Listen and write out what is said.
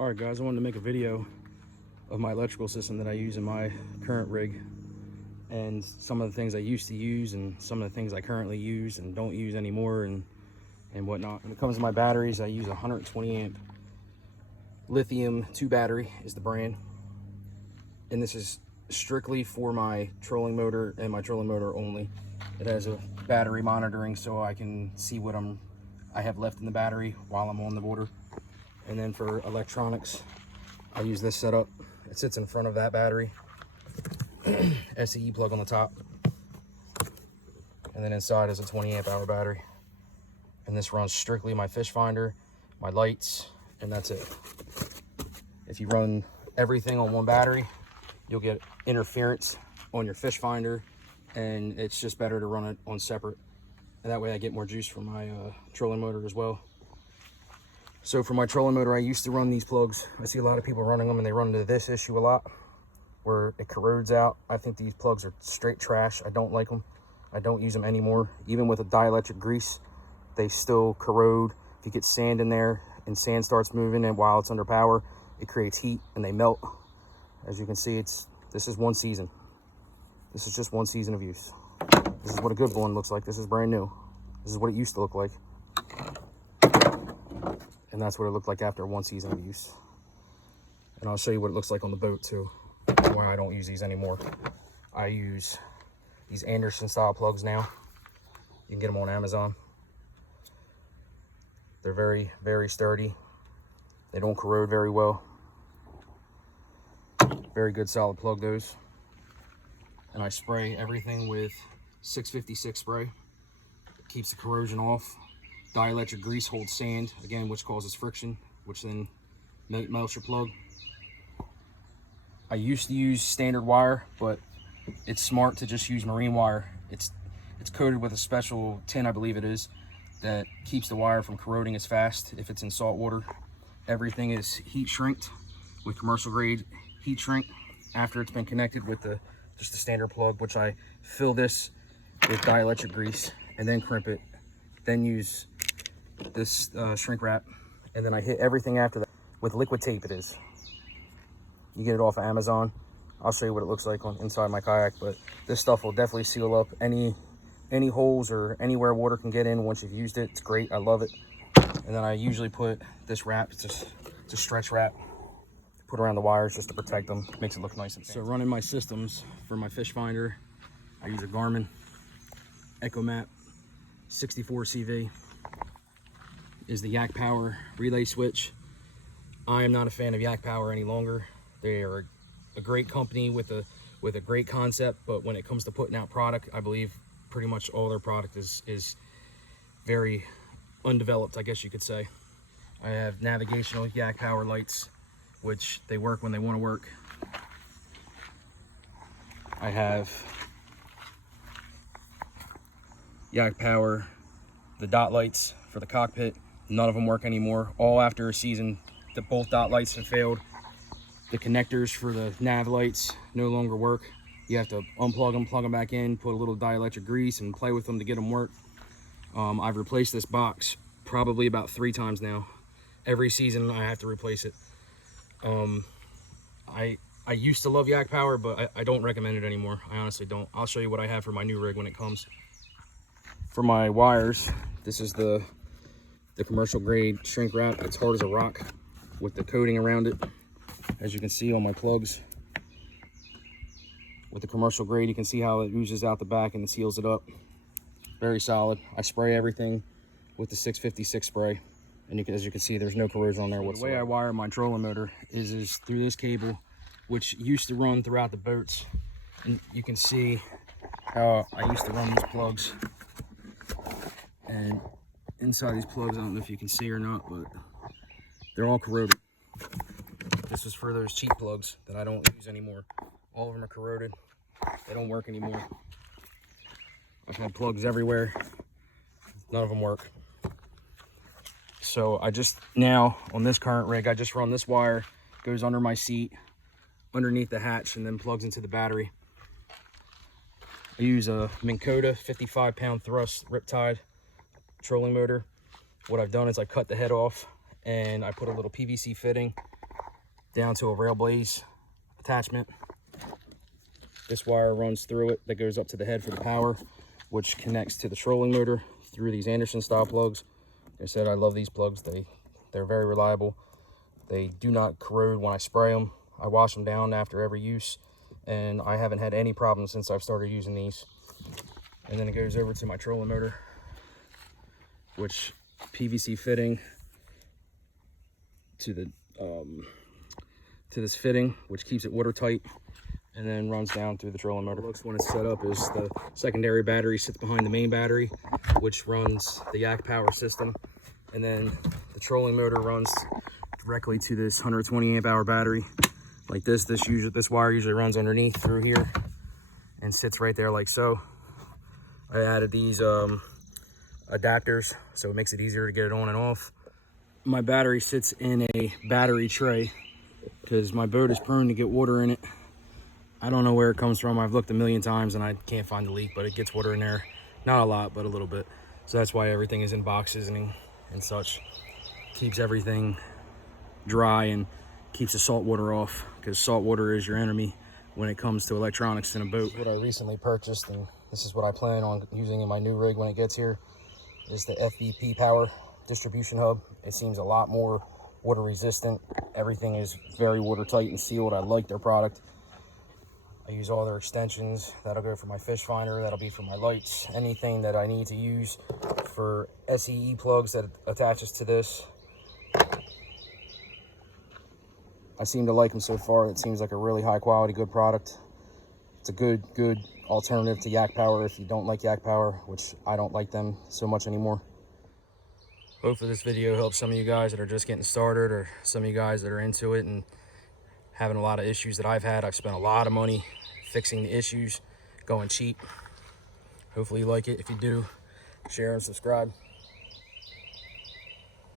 Alright guys, I wanted to make a video of my electrical system that I use in my current rig, and some of the things I used to use and some of the things I currently use and don't use anymore and whatnot. When it comes to my batteries, I use a 120 amp lithium 2 battery is the brand, and this is strictly for my trolling motor and my trolling motor only. It has a battery monitoring so I can see what I have left in the battery while I'm on the water. And then for electronics, I use this setup. It sits in front of that battery. SCE plug on the top. And then inside is a 20 amp hour battery. And this runs strictly my fish finder, my lights, and that's it. If you run everything on one battery, you'll get interference on your fish finder, and it's just better to run it on separate. And that way I get more juice from my trolling motor as well. So for my trolling motor, I used to run these plugs. I see a lot of people running them and they run into this issue a lot where it corrodes out. I think these plugs are straight trash. I don't like them. I don't use them anymore. Even with a dielectric grease, they still corrode. If you get sand in there and sand starts moving and while it's under power, it creates heat and they melt. As you can see, this is one season. This is just one season of use. This is what a good one looks like. This is brand new. This is what it used to look like. And that's what it looked like after one season of use. And I'll show you what it looks like on the boat too, why I don't use these anymore. I use these Anderson style plugs now. You can get them on Amazon. They're very, very sturdy. They don't corrode very well. Very good solid plug those. And I spray everything with 656 spray. It keeps the corrosion off. Dielectric grease holds sand, again, which causes friction, which then melts your plug. I used to use standard wire, but it's smart to just use marine wire. It's coated with a special tin, I believe it is, that keeps the wire from corroding as fast if it's in salt water. Everything is heat shrinked with commercial grade heat shrink after it's been connected with just the standard plug, which I fill this with dielectric grease and then crimp it, then use this shrink wrap, and then I hit everything after that with liquid tape. It is. You get it off of Amazon. I'll show you what it looks like on inside my kayak, but this stuff will definitely seal up any holes or anywhere water can get in once you've used it. It's great. I love it. And then I usually put this wrap, it's a stretch wrap, put around the wires just to protect them. Makes it look nice and fancy. So running my systems for my fish finder, I use a Garmin EchoMap 64 CV. Is the Yak Power relay switch. I am not a fan of Yak Power any longer. They are a great company with a great concept, but when it comes to putting out product, I believe pretty much all their product is very undeveloped, I guess you could say. I have navigational Yak Power lights, which they work when they want to work. I have Yak Power, the dot lights for the cockpit. None of them work anymore. All after a season, both dot lights have failed. The connectors for the nav lights no longer work. You have to unplug them, plug them back in, put a little dielectric grease and play with them to get them work. I've replaced this box probably about 3 times now. Every season I have to replace it. I used to love Yak Power, but I don't recommend it anymore. I honestly don't. I'll show you what I have for my new rig when it comes. For my wires, this is the commercial grade shrink wrap. It's hard as a rock with the coating around it. As you can see on my plugs, with the commercial grade, you can see how it oozes out the back and it seals it up. Very solid. I spray everything with the 656 spray, and as you can see, there's no corrosion on there whatsoever. The way I wire my trolling motor is through this cable, which used to run throughout the boats, and you can see how I used to run these plugs. And inside these plugs, I don't know if you can see or not, but they're all corroded. This is for those cheap plugs that I don't use anymore. All of them are corroded. They don't work anymore. I've had plugs everywhere. None of them work. So I just now, on this current rig, I just run this wire, goes under my seat, underneath the hatch, and then plugs into the battery. I use a Minn Kota 55-pound thrust Riptide trolling motor. What I've done is I cut the head off and I put a little PVC fitting down to a rail blaze attachment. This wire runs through it that goes up to the head for the power, which connects to the trolling motor through these Anderson style plugs. Like I said, I love these plugs. They're very reliable. They do not corrode when I spray them. I wash them down after every use, and I haven't had any problems since I've started using these. And then it goes over to my trolling motor, which PVC fitting to the to this fitting, which keeps it watertight, and then runs down through the trolling motor. Looks when it's set up is the secondary battery sits behind the main battery, which runs the Yak power system, and then the trolling motor runs directly to this 120 amp hour battery like this. This wire usually runs underneath through here and sits right there like so. I added these adapters so it makes it easier to get it on and off. My battery sits in a battery tray because my boat is prone to get water in it. I don't know where it comes from. I've looked a million times and I can't find the leak, but it gets water in there. Not a lot, but a little bit. So that's why everything is in boxes and such. Keeps everything dry and keeps the salt water off, because salt water is your enemy when it comes to electronics in a boat. What I recently purchased, and this is what I plan on using in my new rig when it gets here, is the FVP power distribution hub. It seems a lot more water resistant. Everything is very watertight and sealed. I like their product. I use all their extensions. That'll go for my fish finder, that'll be for my lights, anything that I need to use for SEE plugs that attaches to this. I seem to like them so far. It seems like a really high quality, good product. It's a good alternative to Yak Power if you don't like Yak Power, which I don't like them so much anymore. Hopefully this video helps some of you guys that are just getting started, or some of you guys that are into it and having a lot of issues that I've had. I've spent a lot of money fixing the issues, going cheap. Hopefully you like it. If you do, share and subscribe.